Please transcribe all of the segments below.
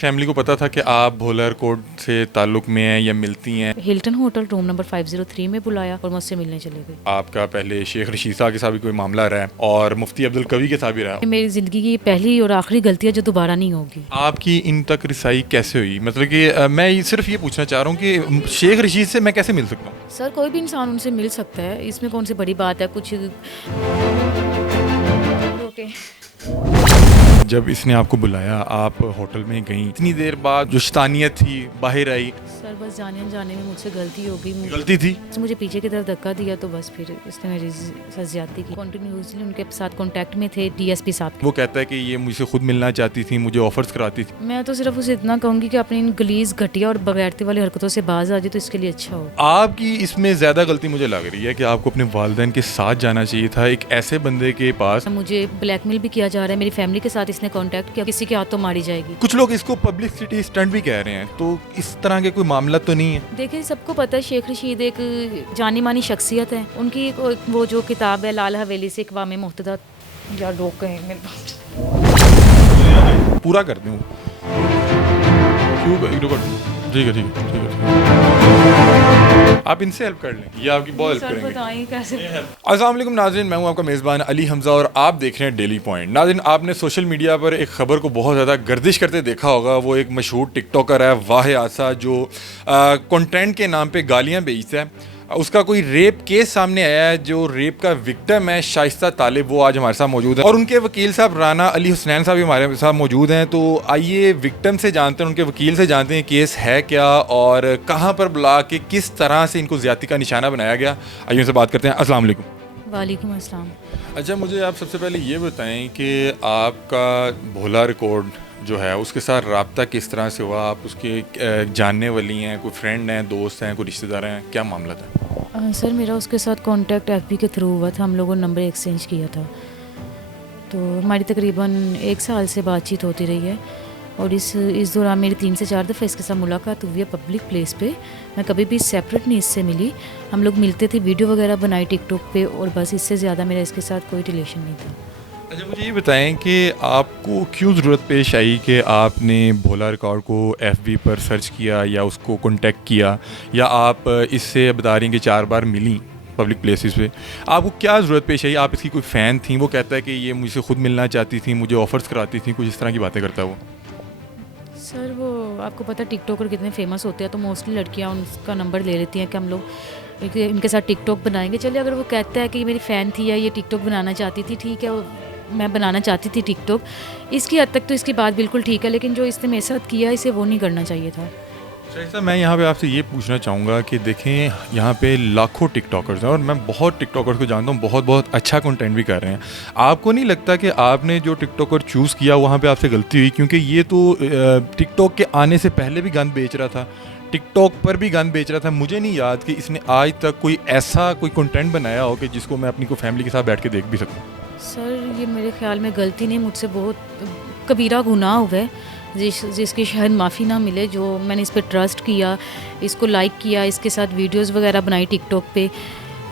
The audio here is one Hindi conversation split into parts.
फैमिली को पता था कि आप भोला कोट से ताल्लुक में हैं या मिलती हैं? हिल्टन होटल रूम नंबर 503 में बुलाया और मुझसे मिलने चले गए। आपका पहले शेख रशीद साहब के साथ भी कोई मामला रहा है और मुफ्ती अब्दुल कवी के साथ भी रहा है। मेरी ज़िंदगी की पहली और आखिरी गलती है जो दोबारा नहीं होगी। आपकी इन तक रिसाई कैसे हुई? मतलब कि मैं सिर्फ ये पूछना चाह रहा हूँ कि शेख रशीद से मैं कैसे मिल सकता हूँ? सर कोई भी इंसान उनसे मिल सकता है, इसमें कौन सी बड़ी बात है कुछ। ओके। जब इसने आपको बुलाया आप होटल में गई, इतनी देर बाद जो शैतानियत थी बाहर आई? सर बस जाने अनजाने में मुझसे गलती हो गई। गलती थी? मुझे पीछे की तरफ धक्का दिया तो बस फिर इसने मेरी साथ ज्यादती की। कंटिन्यूसली उनके साथ कांटेक्ट में थे डीएसपी साहब। वो कहता है कि ये मुझसे खुद मिलना चाहती थी, मुझे ऑफर्स कराती थी। मैं तो सिर्फ उसे इतना कहूँगी कि अपनी इन गलीज घटिया और बगैरती वाली हरकतों से बाज आ जाए तो इसके लिए अच्छा हो। आपकी इसमें ज़्यादा गलती मुझे लग रही है कि आपको अपने वालिदैन के साथ जाना चाहिए था, एक ऐसे बंदे के पास। मुझे ब्लैकमेल भी किया जा रहा है, मेरी फैमिली के साथ इसने कांटेक्ट किया, किसी के हाथ तो मारी जाएगी। कुछ लोग इसको पब्लिसिटी स्टंट भी कह रहे हैं, तो इस तरह के कोई मामला तो नहीं है? देखिए सबको पता है शेख रशीद एक जानी मानी शख्सियत है। उनकी वो जो किताब है लाल हवेली से इक़वाम मुहतदा, यार रोक गए मेरे पास पूरा कर दूँ क्यों? ठीक है आप इनसे हेल्प कर लें, ये आपकी बहुत हेल्प करेंगे। बताएं कैसे। अस्सलाम वालेकुम नाज़रीन, मैं हूं आपका मेज़बान अली हमज़ा और आप देख रहे हैं डेली पॉइंट। नाज़रीन, आपने सोशल मीडिया पर एक ख़बर को बहुत ज़्यादा गर्दिश करते देखा होगा। वो एक मशहूर टिकटॉकर है वाह आसा, जो कंटेंट के नाम पे गालियां बेचता है। उसका कोई रेप केस सामने आया है। जो रेप का विक्टिम है शाइस्ता तालिब, वो आज हमारे साथ मौजूद है और उनके वकील साहब राना अली हुसनैन साहब भी हमारे साथ मौजूद हैं। तो आइए विक्टिम से जानते हैं, उनके वकील से जानते हैं केस है क्या और कहाँ पर बुला के किस तरह से इनको ज़्यादती का निशाना बनाया गया। आइए उनसे बात करते हैं। अस्सलाम वालेकुम। वालेकुम अस्सलाम। अच्छा, मुझे आप सबसे पहले ये बताएं कि आपका भोला रिकॉर्ड जो है उसके साथ रब्ता किस तरह से हुआ? आप उसके जानने वाली हैं, कोई फ्रेंड हैं, दोस्त हैं, कोई रिश्तेदार हैं, क्या मामला था? सर मेरा उसके साथ कांटेक्ट एफबी के थ्रू हुआ था। हम लोगों ने नंबर एक्सचेंज किया था, तो हमारी तकरीबन 1 साल से बातचीत होती रही है और इस दौरान मेरी 3 से 4 दफ़ा इसके साथ मुलाकात हुई है पब्लिक प्लेस पे। मैं कभी भी सेपरेट नहीं इससे मिली। हम लोग मिलते थे, वीडियो वगैरह बनाई टिकटॉक पे और बस इससे ज़्यादा मेरा इसके साथ कोई रिलेशन नहीं था। अच्छा, मुझे ये बताएं कि आपको क्यों ज़रूरत पेश आई कि आपने भोला रिकॉर्ड को एफबी पर सर्च किया या उसको कांटेक्ट किया, या आप इससे बता रही हैं कि 4 बार मिली पब्लिक प्लेसेस पे? आपको क्या ज़रूरत पेश आई? आप इसकी कोई फ़ैन थी? वो कहता है कि ये मुझसे खुद मिलना चाहती थी, मुझे ऑफ़र्स कराती थी, कुछ इस तरह की बातें करता है वो। सर वो आपको पता है टिकटॉकर कितने फेमस होते हैं, तो मोस्टली लड़कियां उनका नंबर ले लेती हैं कि हम लोग इनके साथ टिकटॉक बनाएंगे। चलिए अगर वो कहता है कि मेरी फ़ैन थी या ये टिकटॉक बनाना चाहती थी, ठीक है, मैं बनाना चाहती थी टिकटॉक, इसकी हद तक तो इसकी बात बिल्कुल ठीक है, लेकिन जो इसने मेरे साथ किया इसे वो नहीं करना चाहिए था। शाइस्ता, मैं यहाँ पे आपसे ये पूछना चाहूँगा कि देखें यहाँ पे लाखों टिकटॉकर्स हैं और मैं बहुत टिकटॉकर्स को जानता हूँ, बहुत अच्छा कंटेंट भी कर रहे हैं। आपको नहीं लगता कि आपने जो टिकटॉकर चूज़ किया वहाँ पे आपसे गलती हुई? क्योंकि ये तो टिकटॉक के आने से पहले भी गंद बेच रहा था, टिकटॉक पर भी गंद बेच रहा था। मुझे नहीं याद कि इसने आज तक कोई ऐसा कोई कंटेंट बनाया हो कि जिसको मैं अपनी को फैमिली के साथ बैठ के देख भी सकूँ। सर ये मेरे ख्याल में गलती नहीं, मुझसे बहुत कबीरा गुनाह हुआ है जिसकी शायद माफ़ी ना मिले। जो मैंने इस पर ट्रस्ट किया, इसको लाइक किया, इसके साथ वीडियोस वगैरह बनाई टिकटॉक पे,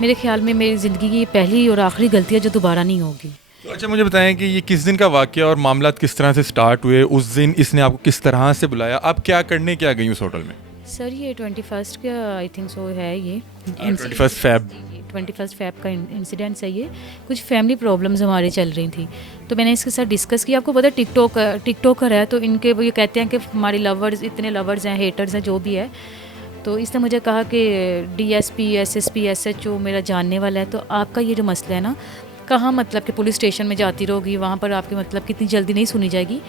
मेरे ख्याल में मेरी ज़िंदगी की पहली और आखिरी गलती है जो दोबारा नहीं होगी। तो अच्छा, मुझे बताएं कि ये किस दिन का वाक़या और मामला किस तरह से स्टार्ट हुए? उस दिन इसने आपको किस तरह से बुलाया? आप क्या करने क्या गई उस होटल में? सर ये 21 का आई थिंक सो है, ये 21 फ़ेब का इंसिडेंट है। ये कुछ फैमिली प्रॉब्लम्स हमारे चल रही थी, तो मैंने इसके साथ डिस्कस किया। आपको पता है टिकटॉकर है, तो इनके वो ये कहते हैं कि हमारे लवर्स, इतने लवर्स हैं, हेटर्स हैं, जो भी है। तो इसने मुझे कहा कि डीएसपी, एसएसपी, एसएचओ मेरा जानने वाला है, तो आपका ये जो मसला है ना, कहाँ मतलब कि पुलिस स्टेशन में जाती रहोगी, वहाँ पर आपकी मतलब कितनी जल्दी नहीं सुनी जाएगी।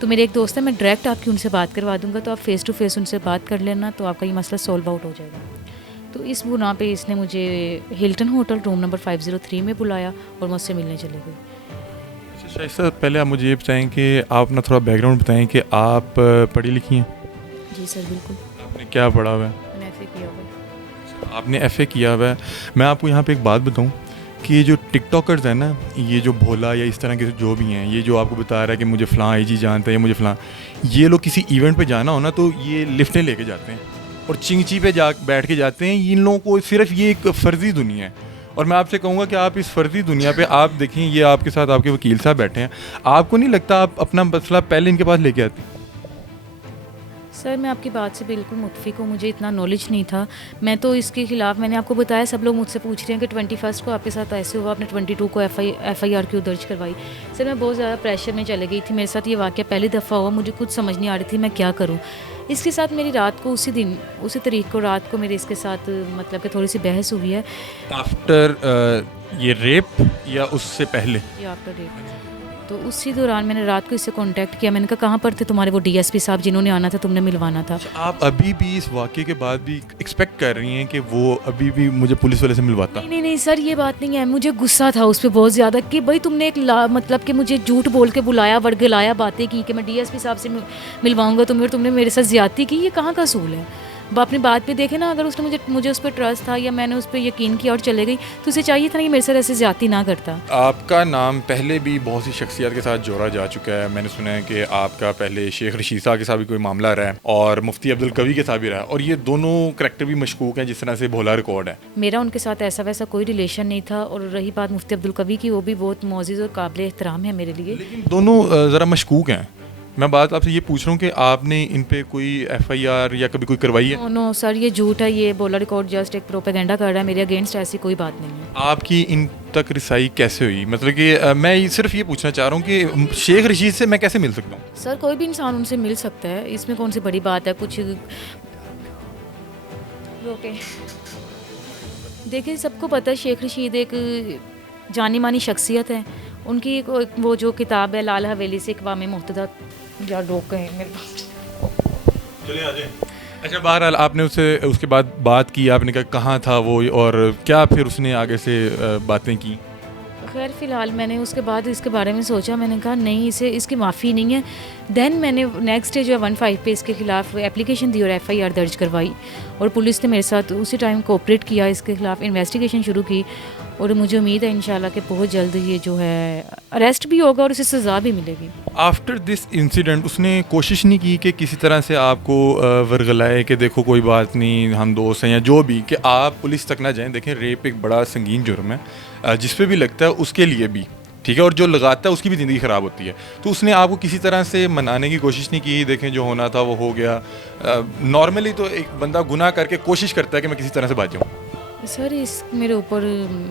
तो मेरे एक दोस्त है, मैं डायरेक्ट आपकी उनसे बात करवा दूँगा, तो आप फ़ेस टू फेस उनसे बात कर लेना, तो आपका ये मसला सॉल्व आउट हो जाएगा। तो इस गुनाह पे इसने मुझे हिल्टन होटल रूम नंबर 503 में बुलाया और मुझसे मिलने चले गए। अच्छा शाइस्ता, पहले आप मुझे ये बताएं कि आप ना थोड़ा बैकग्राउंड बताएं कि आप पढ़ी लिखी हैं? जी सर बिल्कुल। आपने क्या पढ़ा हुआ है? मैंने एफए किया हुआ है। आपने एफए किया हुआ है। मैं आपको यहाँ पे एक बात बताऊँ कि ये जो टिकटॉकर्स हैं ना, ये जो भोला या इस तरह के जो भी हैं, ये जो आपको बता रहा है कि मुझे फ़लाँ आईजी जानता है या मुझे फ़लाँ, ये लोग किसी इवेंट पे जाना हो ना तो ये लिफ्टें लेके जाते हैं और चिंगची पे जा बैठ के जाते हैं। इन लोगों को सिर्फ ये एक फ़र्ज़ी दुनिया है और मैं आपसे कहूँगा कि आप इस फ़र्ज़ी दुनिया पे आप देखें, ये आपके साथ आपके वकील साहब बैठे हैं, आपको नहीं लगता आप अपना मसला पहले इनके पास लेके आते? सर मैं आपकी बात से बिल्कुल मुत्फिक हूँ, मुझे इतना नॉलेज नहीं था। मैं तो इसके खिलाफ, मैंने आपको बताया, सब लोग मुझसे पूछ रहे हैं कि 21 को आपके साथ ऐसे हुआ, आपने 22 को एफआईआर क्यों दर्ज करवाई। सर मैं बहुत ज़्यादा प्रेशर में चले गई थी, मेरे साथ ये वाक़या पहली दफ़ा हुआ, मुझे कुछ समझ नहीं आ रही थी मैं क्या करूँ। इसके साथ मेरी रात को उसी दिन, उसी तारीख को रात को मेरे इसके साथ मतलब कि थोड़ी सी बहस हुई है। आफ्टर ये रेप या उससे पहले? ये आपका डेट, तो उसी दौरान मैंने रात को इससे कांटेक्ट किया। मैंने कहा कहाँ पर थे तुम्हारे वो डीएसपी साहब जिन्होंने आना था, तुमने मिलवाना था। आप अभी भी इस वाक़ये के बाद भी एक्सपेक्ट कर रही हैं कि वो अभी भी मुझे पुलिस वाले से मिलवाता? नहीं नहीं नहीं सर, ये बात नहीं है। मुझे गुस्सा था उस पर बहुत ज़्यादा कि भाई तुमने एक मतलब कि मुझे झूठ बोल के बुलाया, वर्गलाया, बातें की कि मैं डीएसपी साहब से मिलवाऊंगा तुम्हें, और तुमने मेरे साथ ज़्यादती की। ये कहाँ का असूल है? अब अपनी बात पे देखे ना, अगर उसने मुझे उस पर ट्रस्ट था या मैंने उस पर यकीन किया और चले गई, तो उसे चाहिए था ना कि मेरे साथ ऐसे ज़्यादती ना करता। आपका नाम पहले भी बहुत सी शख्सियत के साथ जोड़ा जा चुका है। मैंने सुना है कि आपका पहले शेख रशीद साहब के साथ भी कोई मामला रहा है और मुफ्ती अब्दुल कवी के साथ भी रहा है, और ये दोनों करैक्टर भी मशकूक हैं जिस तरह से भोला रिकॉर्ड है। मेरा उनके साथ ऐसा वैसा कोई रिलेशन नहीं था। और रही बात मुफ्ती अब्दुल कवी की, वो भी बहुत मोअज़्ज़िज़ और काबिल एहतराम है मेरे लिए। लेकिन दोनों ज़रा मशकूक हैं। मैं बात आपसे ये पूछ रहा हूँ कि आपने इन पे कोई एफआईआर या कभी कोई करवाई है? नो नो सर, ये झूठ है। ये बोला रिकॉर्ड जस्ट एक प्रोपेगेंडा कर रहा है मेरे अगेंस्ट, ऐसी कोई बात नहीं है। आपकी इन तक रिसाई कैसे हुई? मतलब कि मैं सिर्फ ये पूछना चाह रहा हूँ कि शेख रशीद से मैं कैसे मिल सकता हूँ? सर कोई भी इंसान उनसे मिल सकता है, इसमें कौन सी बड़ी बात है। कुछ ओके, देखिए सबको पता है शेख रशीद एक जानी मानी शख्सियत है। उनकी वो जो किताब है लाल हवेली से अक़वाम मुत्तहदा, यार रोक गए मेरे पास। चलिए आ जाए। अच्छा, बहरहाल आपने उससे उसके बाद बात की, आपने कहा कहाँ था वो और क्या फिर उसने आगे से बातें की? खैर फ़िलहाल मैंने उसके बाद इसके बारे में सोचा, मैंने कहा नहीं, इसे इसकी माफ़ी नहीं है। देन मैंने नेक्स्ट डे जो है 15 पे इसके ख़िलाफ़ एप्लीकेशन दी और एफआईआर दर्ज करवाई, और पुलिस ने मेरे साथ उसी टाइम कोऑपरेट किया, इसके ख़िलाफ़ इन्वेस्टिगेशन शुरू की। और मुझे उम्मीद है इंशाल्लाह कि बहुत जल्द ये जो है अरेस्ट भी होगा और उसे सज़ा भी मिलेगी। आफ्टर दिस इंसिडेंट उसने कोशिश नहीं की कि किसी तरह से आपको वर्गलाए कि देखो कोई बात नहीं, हम दोस्त हैं या जो भी, कि आप पुलिस तक ना जाएं? देखें, रेप एक बड़ा संगीन जुर्म है, जिस पे भी लगता है उसके लिए भी ठीक है, और जो लगाता है उसकी भी ज़िंदगी ख़राब होती है। तो उसने आपको किसी तरह से मनाने की कोशिश नहीं की? देखें, जो होना था वो हो गया। नॉर्मली तो एक बंदा गुनाह करके कोशिश करता है कि मैं किसी तरह से बच जाऊँ। सर इस मेरे ऊपर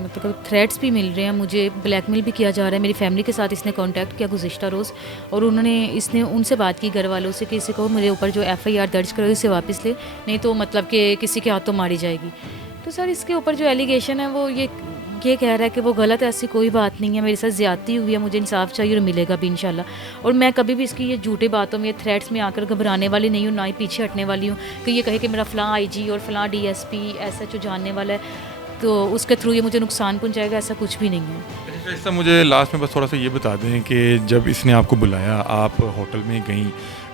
मतलब थ्रेट्स भी मिल रहे हैं, मुझे ब्लैकमेल भी किया जा रहा है। मेरी फैमिली के साथ इसने कांटेक्ट किया गुज़िश्ता रोज़, और इसने उनसे बात की घर वालों से कि इसी को मेरे ऊपर जो एफआईआर दर्ज करो इसे वापस ले, नहीं तो मतलब कि किसी के हाथों मारी जाएगी। तो सर इसके ऊपर जो एलिगेशन है वो ये कह रहा है कि वो गलत है, ऐसी कोई बात नहीं है, मेरे साथ ज़्यादती हुई है, मुझे इंसाफ चाहिए और मिलेगा भी इंशाल्लाह। और मैं कभी भी इसकी ये झूठी बातों में, थ्रेट्स में आकर घबराने वाली नहीं हूँ, ना ही पीछे हटने वाली हूँ कि ये कहे कि मेरा फ़लाँ आईजी और फ़लाँ डीएसपी एसएचओ जानने वाला है तो उसके थ्रू ये मुझे नुकसान पहुंचाएगा, ऐसा कुछ भी नहीं है। ऐसा मुझे लास्ट में बस थोड़ा सा ये बता दें कि जब इसने आपको बुलाया, आप होटल में गई,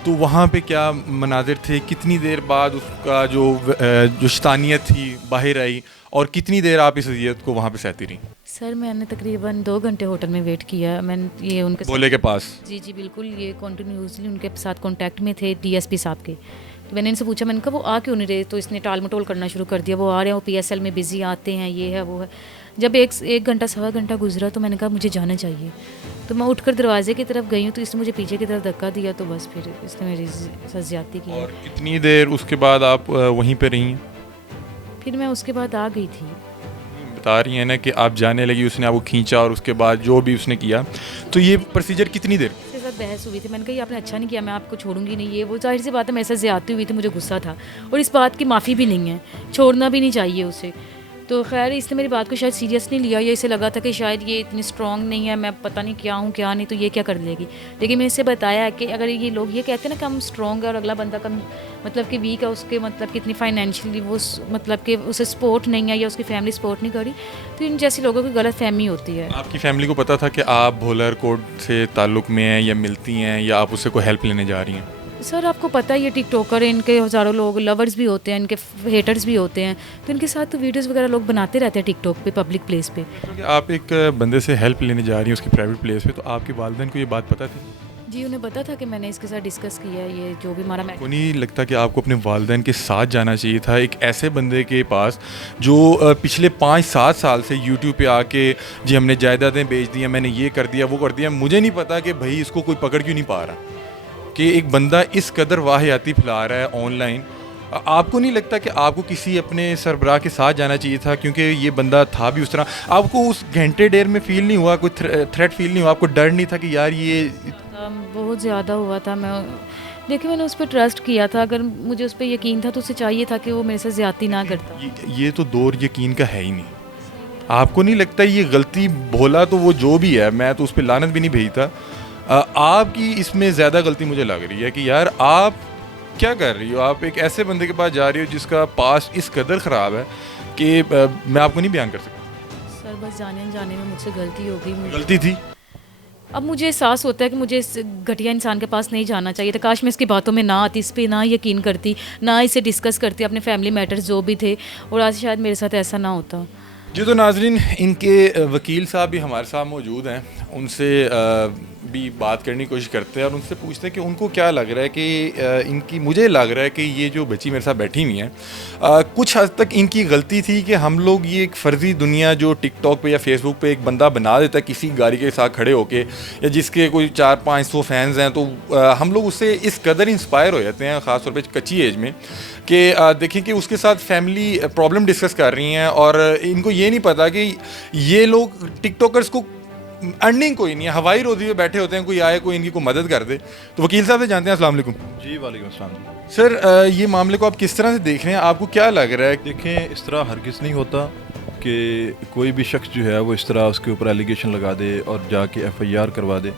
तो वहाँ पे क्या मनाजिर थे? कितनी देर बाद उसका जो शैतानियत थी बाहर आई, और कितनी देर आप इस अजियत को वहाँ पे सहती रही? सर मैंने तकरीबन 2 घंटे होटल में वेट किया। मैंने ये उनके बोले के पास? जी जी बिल्कुल, ये कॉन्टीन्यूसली उनके साथ कॉन्टैक्ट में थे डीएसपी साहब के। तो मैंने इनसे पूछा, मैंने कहा वो आ क्यों नहीं रहे? तो इसने टाल मटोल करना शुरू कर दिया, वो आ रहे हैं, वो पीएसएल में बिज़ी आते हैं, ये है वो है। जब एक घंटा सवा घंटा गुजरा तो मैंने कहा मुझे जाना चाहिए। तो मैं उठकर दरवाजे की तरफ गई हूँ, तो इसने मुझे पीछे की तरफ धक्का दिया, तो बस फिर इसने मेरी साथ ज़्यादती की। और कितनी देर उसके बाद आप वहीं पे रही हैं? फिर मैं उसके बाद आ गई थी। बता रही हैं ना कि आप जाने लगी, उसने आपको खींचा, और उसके बाद जो भी उसने किया, तो ये प्रोसीजर कितनी देर? उसके साथ बहस हुई थी, मैंने कहा ये आपने अच्छा नहीं किया, मैं आपको छोड़ूंगी नहीं। ये वो जाहिर सी बात है, मेरे साथ ज़्यादती हुई थी, मुझे गुस्सा था, और इस बात की माफ़ी भी नहीं है, छोड़ना भी नहीं चाहिए उसे। तो खैर इसने मेरी बात को शायद सीरियस नहीं लिया, या इसे लगा था कि शायद ये इतनी स्ट्रॉन्ग नहीं है, मैं पता नहीं क्या हूँ क्या नहीं, तो ये क्या कर लेगी। लेकिन मैंने इससे बताया कि अगर ये लोग ये कहते हैं ना कि हम स्ट्रॉन्ग है और अगला बंदा कम मतलब कि वीक है, उसके मतलब कि इतनी फाइनेंशियली वो मतलब कि उसे सपोर्ट नहीं है या उसकी फैमिली सपोर्ट नहीं करी, तो इन जैसे लोगों की गलत फहमी होती है। आपकी फैमिली को पता था कि आप भोलर कोट से ताल्लुक़ में हैं या मिलती हैं, या आप उससे कोई हेल्प लेने जा रही हैं? सर आपको पता है ये टिकटॉकर हैं, इनके हज़ारों लोग लवर्स भी होते हैं, इनके हेटर्स भी होते हैं, तो इनके साथ तो वीडियोस वगैरह लोग बनाते रहते हैं टिकटॉक पे, पब्लिक प्लेस पे। आप एक बंदे से हेल्प लेने जा रही हैं उसकी प्राइवेट प्लेस पे, तो आपके वालिदैन को ये बात पता थी? जी उन्हें पता था कि मैंने इसके साथ डिस्कस किया है, ये जो भी हमारा को नहीं लगता कि आपको अपने वालिदैन के साथ जाना चाहिए था, एक ऐसे बंदे के पास जो पिछले 5-7 साल से यूट्यूब पे आके जी हमने जायदादें बेच दी हैं, मैंने ये कर दिया वो कर दिया, मुझे नहीं पता कि भाई इसको कोई पकड़ क्यों नहीं पा रहा? कि एक बंदा इस कदर वाहियाती फैला रहा है ऑनलाइन। आपको नहीं लगता कि आपको किसी अपने सरबराह के साथ जाना चाहिए था, क्योंकि ये बंदा था भी उस तरह? आपको उस घंटे डेढ़ में फ़ील नहीं हुआ, कोई थ्रेट फील नहीं हुआ? आपको डर नहीं था कि यार ये बहुत ज़्यादा हुआ था। देखिए मैंने उस पर ट्रस्ट किया था, अगर मुझे उस पर यकीन था तो उसे चाहिए था कि वो मेरे साथ ज़्यादती ना करता। ये तो दौर यकीन का है ही नहीं। आपको नहीं लगता ये गलती? भोला तो वो जो भी है, मैं तो उस पर लानत भी नहीं भेजता। आपकी इसमें ज़्यादा गलती मुझे लग रही है कि यार आप क्या कर रही हो? आप एक ऐसे बंदे के पास जा रही हो जिसका पास्ट इस कदर ख़राब है कि मैं आपको नहीं बयान कर सकता। सर बस जाने अनजाने में मुझसे गलती हो गई। गलती थी। अब मुझे एहसास होता है कि मुझे इस घटिया इंसान के पास नहीं जाना चाहिए था। काश मैं इसकी बातों में ना आती, इस पे ना यकीन करती, ना इसे डिस्कस करती अपने फैमिली मैटर्स जो भी थे, और आज शायद मेरे साथ ऐसा ना होता। जी तो नाजरीन, इनके वकील साहब भी हमारे साथ मौजूद हैं, उनसे भी बात करने की कोशिश करते हैं और उनसे पूछते हैं कि उनको क्या लग रहा है कि इनकी, मुझे लग रहा है कि ये जो बच्ची मेरे साथ बैठी हुई हैं, कुछ हद तक इनकी गलती थी कि हम लोग ये एक फ़र्ज़ी दुनिया जो टिकटॉक पे या फेसबुक पे एक बंदा बना देता है किसी गाड़ी के साथ खड़े होके, या जिसके कोई 400-500 फैंस हैं, तो हम लोग उससे इस कदर इंस्पायर हो जाते हैं, ख़ास तौर पे कच्ची एज में, कि देखें कि उसके साथ फैमिली प्रॉब्लम डिस्कस कर रही हैं और इनको ये नहीं पता कि ये लोग टिकटॉकर्स को अर्निंग कोई नहीं है, हवाई रोजी पे बैठे होते हैं, कोई आए कोई इनकी कोई मदद कर दे। तो वकील साहब से जानते हैं। अस्सलाम वालेकुम। जी वालेकुम अस्सलाम। सर, ये मामले को आप किस तरह से देख रहे हैं? आपको क्या लग रहा है? देखें, इस तरह हरगिज़ नहीं होता कि कोई भी शख्स जो है वो इस तरह उसके ऊपर एलिगेशन लगा दे और जाके FIR करवा दे।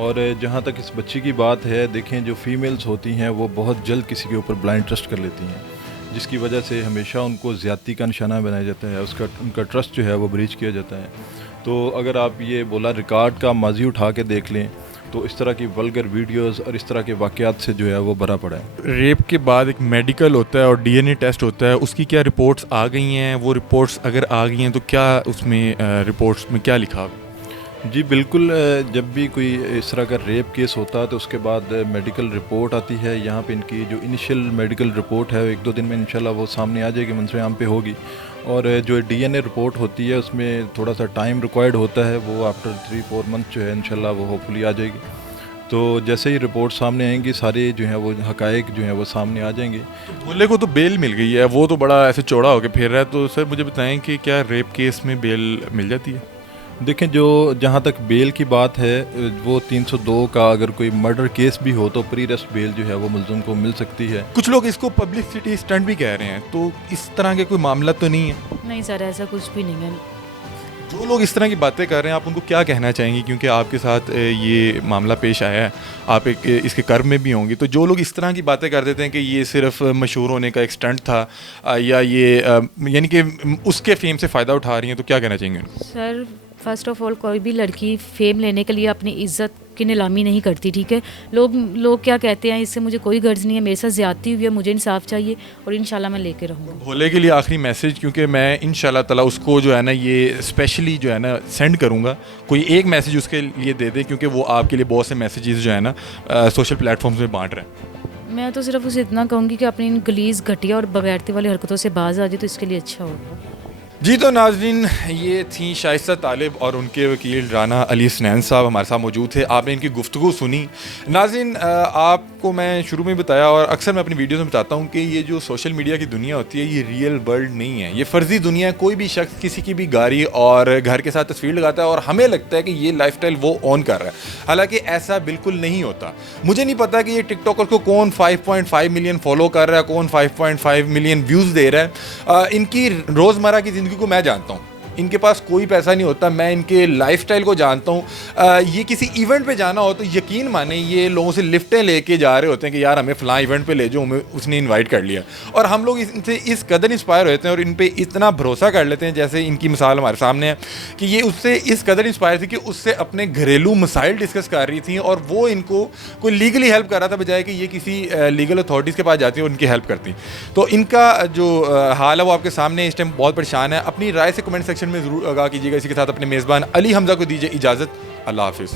और जहाँ तक इस बच्ची की बात है, देखें जो फ़ीमेल्स होती हैं वो बहुत जल्द किसी के ऊपर ब्लाइंड ट्रस्ट कर लेती हैं, जिसकी वजह से हमेशा उनको ज़्यादती का निशाना बनाया जाता है, उनका ट्रस्ट जो है वो ब्रीच किया जाता है। तो अगर आप ये बोला रिकॉर्ड का माजी उठा के देख लें तो इस तरह की वल्गर वीडियोस और इस तरह के वाक़यात से जो है वो भरा पड़ा है। रेप के बाद एक मेडिकल होता है और DNA टेस्ट होता है, उसकी क्या रिपोर्ट्स आ गई हैं? वो रिपोर्ट्स अगर आ गई हैं तो क्या उसमें रिपोर्ट्स में क्या लिखा? जी बिल्कुल, जब भी कोई इस तरह का रेप केस होता है तो उसके बाद मेडिकल रिपोर्ट आती है। यहाँ पे इनकी जो इनिशियल मेडिकल रिपोर्ट है 1-2 दिन में इंशाल्लाह वो सामने आ जाएगी, मंजर आम पे होगी। और जो DNA रिपोर्ट होती है उसमें थोड़ा सा टाइम रिक्वायर्ड होता है, वो आफ्टर 3-4 मंथ जो है इंशाल्लाह वो होपफुली आ जाएगी। तो जैसे ही रिपोर्ट सामने आएंगी सारे जो हैं वो हकायक जो हैं वो सामने आ जाएंगे। भोले को तो बेल मिल गई है, वो तो बड़ा ऐसे चौड़ा होकर फिर रहा है, तो सर मुझे बताएं कि क्या रेप केस में बेल मिल जाती है? देखें, जो जहाँ तक बेल की बात है, वो 302 का अगर कोई मर्डर केस भी हो तो प्री अरेस्ट बेल जो है वो मुलज़िम को मिल सकती है। कुछ लोग इसको पब्लिसिटी स्टंट भी कह रहे हैं, तो इस तरह के कोई मामला तो नहीं है? नहीं सर, ऐसा कुछ भी नहीं है। जो लोग इस तरह की बातें कर रहे हैं, आप उनको क्या कहना चाहेंगे? क्योंकि आपके साथ ये मामला पेश आया है, आप एक इसके कर्म में भी होंगी, तो जो लोग इस तरह की बातें कर देते हैं कि ये सिर्फ मशहूर होने का एक स्टंट था, या ये यानी कि उसके फेम से फ़ायदा उठा रही हैं, तो क्या कहना चाहेंगे उनको? सर फर्स्ट ऑफ ऑल, कोई भी लड़की फेम लेने के लिए अपनी इज्जत की नीलामी नहीं करती, ठीक है? लोग क्या कहते हैं, इससे मुझे कोई गर्ज नहीं है। मेरे साथ ज़्यादती हुई है, मुझे इंसाफ चाहिए और इंशाल्लाह मैं लेके रहूँगा। भोले के लिए आखिरी मैसेज, क्योंकि मैं इंशाल्लाह ताला उसको जो है ना ये स्पेशली जो है ना सेंड करूँगा, कोई एक मैसेज उसके लिए दे दे, क्योंकि वो आपके लिए बहुत से मैसेजेस जो है ना सोशल प्लेटफॉर्म्स में बांट रहे हैं। मैं तो सिर्फ उसे इतना कहूँगी कि अपनी इन गलीज़, घटिया और बगैरती वाली हरकतों से बाज आ जाए तो इसके लिए अच्छा होगा। जी तो नाजरीन, ये थी शाइस्ता तालिब और उनके वकील राना अली हसनैन साहब हमारे साथ मौजूद थे। आपने इनकी गुफ्तगू सुनी। नाजरीन, आपको मैं शुरू में बताया और अक्सर मैं अपनी वीडियोस में बताता हूँ कि ये जो सोशल मीडिया की दुनिया होती है ये रियल वर्ल्ड नहीं है, ये फ़र्ज़ी दुनिया है। कोई भी शख्स किसी की भी गाड़ी और घर के साथ तस्वीर लगाता है और हमें लगता है कि ये लाइफस्टाइल वो ऑन कर रहा है, हालांकि ऐसा बिल्कुल नहीं होता। मुझे नहीं पता कि ये टिकटॉकर को कौन 5.5 मिलियन फॉलो कर रहा है, कौन 5.5 मिलियन व्यूज़ दे रहा है। इनकी रोज़मर्रा की ज़िंदगी को मैं जानता हूँ, इनके पास कोई पैसा नहीं होता, मैं इनके लाइफस्टाइल को जानता हूँ। ये किसी इवेंट पे जाना हो तो यकीन माने ये लोगों से लिफ्टें लेके जा रहे होते हैं कि यार हमें फ़लाँ इवेंट पे ले जाओ, हमें उसने इनवाइट कर लिया, और हम लोग इनसे इस कदर इंस्पायर होते हैं और इन पे इतना भरोसा कर लेते हैं। जैसे इनकी मिसाल हमारे सामने है कि ये उससे इस कदर इंस्पायर थी कि उससे अपने घरेलू मसाइल डिस्कस कर रही थी और वो इनको कोई लीगली हेल्प कर रहा था, बजाय कि ये किसी लीगल अथॉरिटीज़ के पास जाती और उनकी हेल्प करती। तो इनका जो हाल है वो आपके सामने इस टाइम बहुत परेशान है। अपनी राय से कमेंट सेक्शन में ज़रूर आगाह कीजिएगा। इसी के साथ अपने मेज़बान अली हमज़ा को दीजिए इजाज़त। अल्लाह हाफ़िज़।